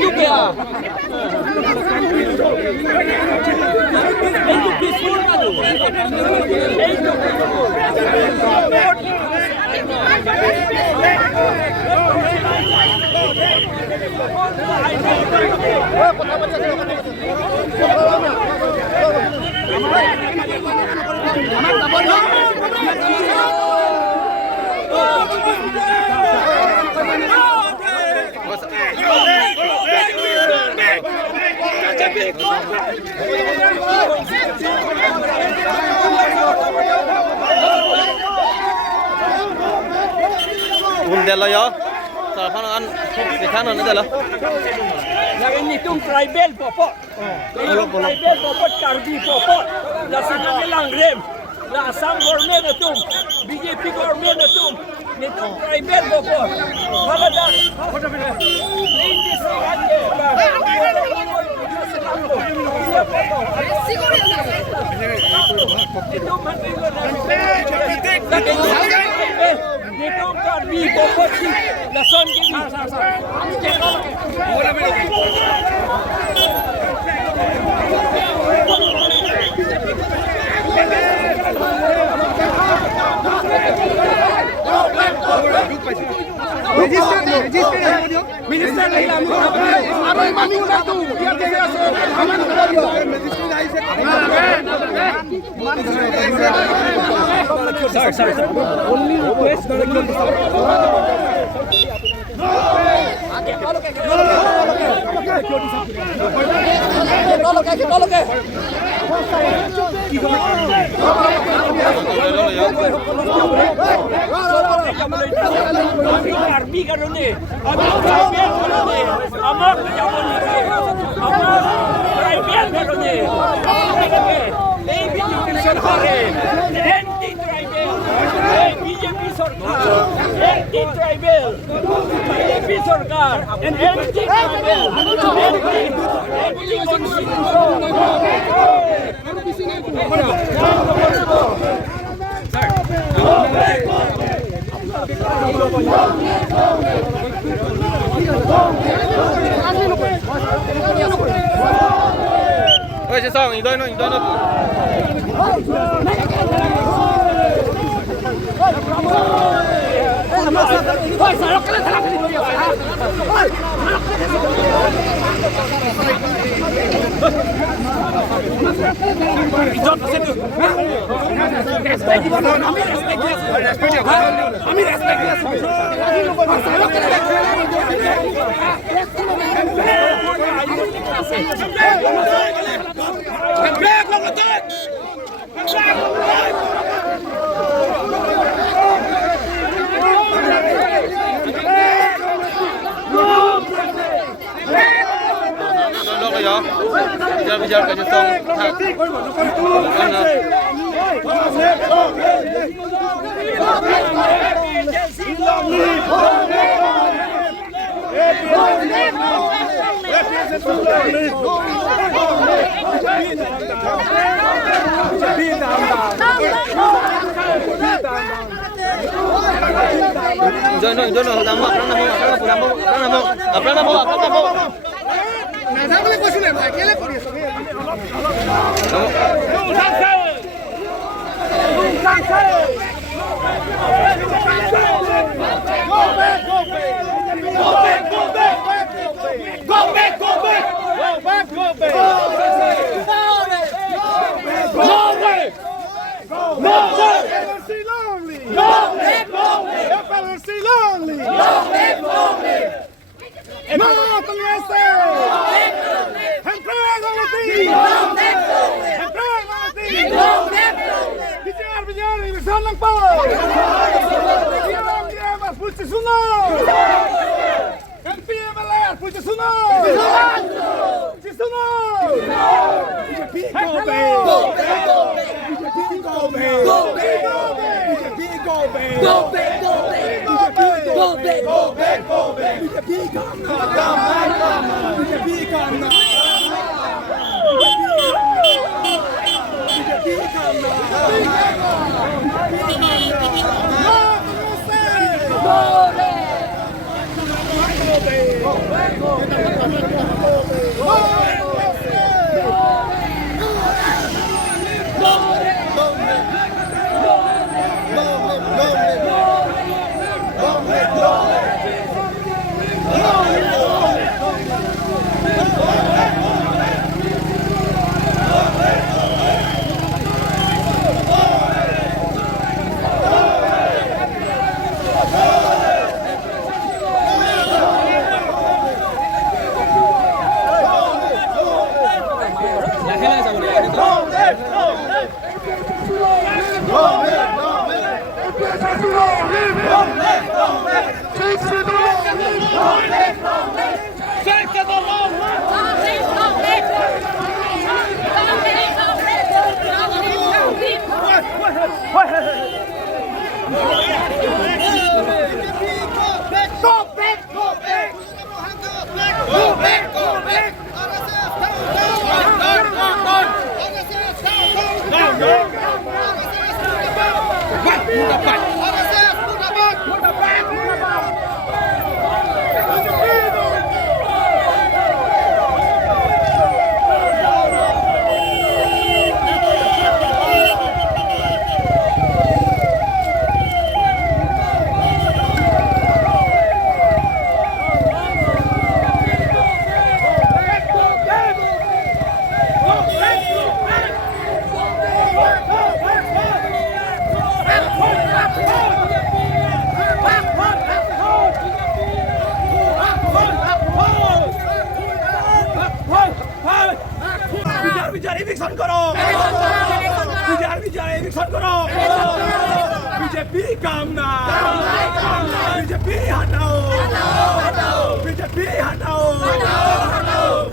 juga. Itu peaceful kan tu? Itu Undela ya. Sarapan di kanan ada lah. yang ini tu tribal popot. Ini tribal popot Karbi popot. Dah senang langrem. Dah Assam government itu, BJP government itu. Ini tu tribal popot. Kalau dah ini sahaja. Itu menteri itu Karbi popot si lason gini. Minister नहीं Lamu अरे मामी उड़ा तू बिहार के गया सो हमें उड़ा दियो sorry only request Karbi kan ni, tribal kan ni, amak jangan ni, amak tribal kan ni, नहीं BJP सरकार है, anti tribal, BJP सरकार, anti tribal, BJP सरकार, anti tribal, anti constitution. Ôi chứ sao nhìn tôi nó biar ke Jepang. Go, election करो election करो BJP काम ना BJP हटाओ बीजेपी हटाओ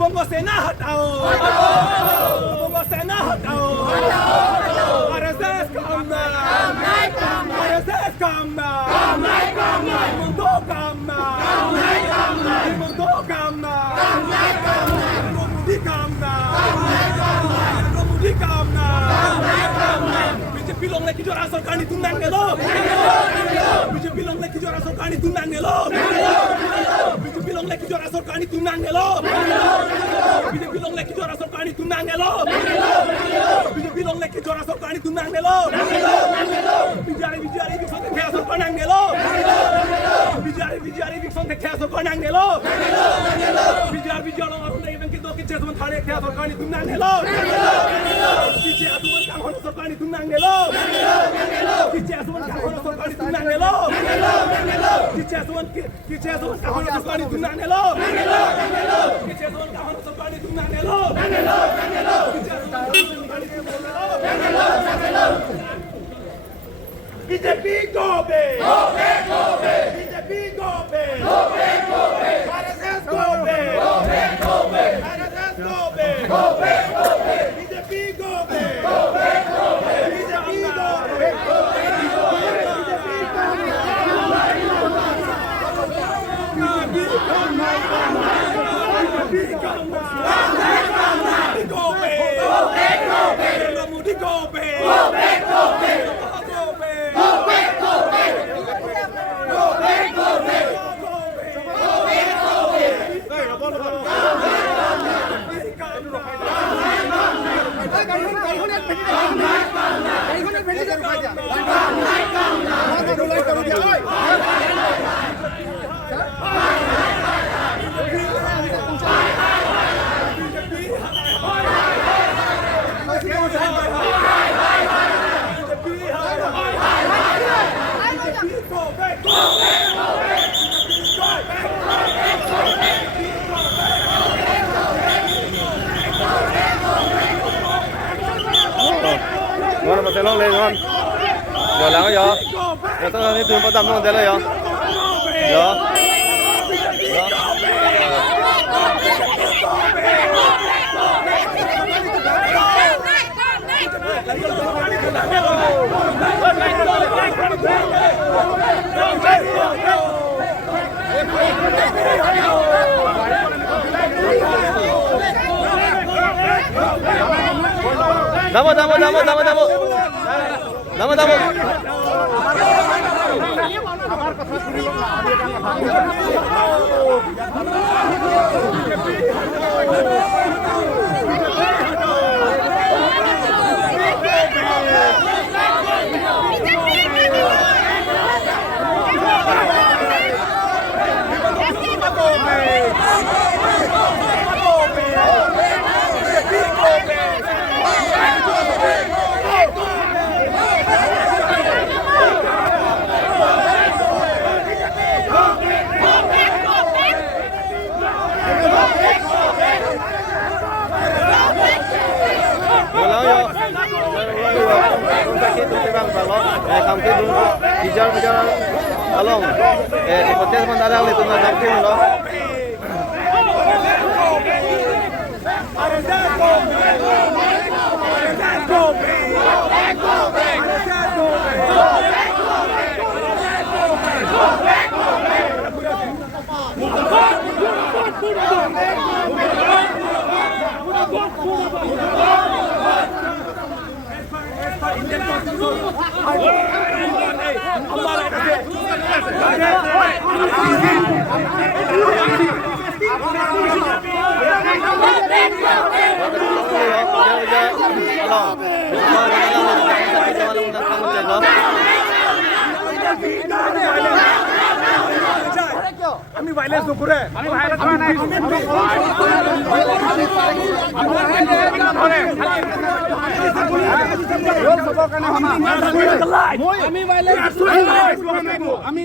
बंगो सेना हटाओ बंगो सेना हटाओ आरएसएस काम ना आरएसएस काम ना मुंडो काम ना मुंडो काम ना बीजेपी लोग लेके जोरा सरकार नी तुंदांग गेलो बीजेपी लोग लेके जोरा सरकार नी तुंदांग गेलो बीजेपी लोग लेके जोरा सरकार नी तुंदांग गेलो बीजेपी लोग लेके जोरा सरकार नी तुंदांग गेलो बीजेपी लोग लेके जोरा सरकार नी तुंदांग गेलो बिजारी विक्सन के खेस सरकार नांग गेलो बिजारी विक्सन के खेस सरकार नांग गेलो बिजारी और लेवन के दो के चेस में थाले खेस सरकार नी तुंदांग गेलो पीछे आसमान का होनो सरकार नी तुंदांग गेलो पीछे आसमान का होनो सरकार नी तुंदांग गेलो पीछे आसमान का होनो सरकार नी तुंदांग गेलो पीछे आसमान का होनो सरकार नी तुंदांग गेलो BJP go back BJP go back RSS go back RSS go back BJP go back BJP go back ngon mà sẽ lông lên ngon giờ lắng rồi giờ tôi đi từ bắt tầm luôn thế này giờ Damo. kamki dun bijar along di podcast mandala le tun kamki lo আমি violence নকৰে আমি violence কৰা নাই আমি violence আমি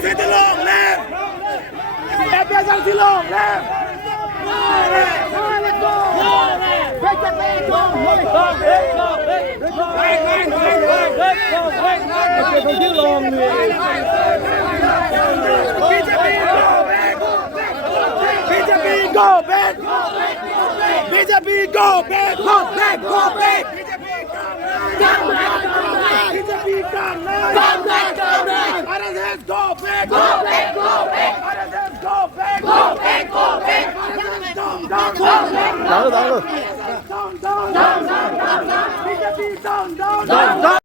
Sidilong, left! FSL Silong, left! BJP, go back! BJP, go back! Go back! Go back! BJP, come back! Go back! Go back! RSS, go back! Go back! Go back! RSS, go back! Go back! Go back! RSS, down, down, down! Down, down. Down, down, down! BJP, down, down, down!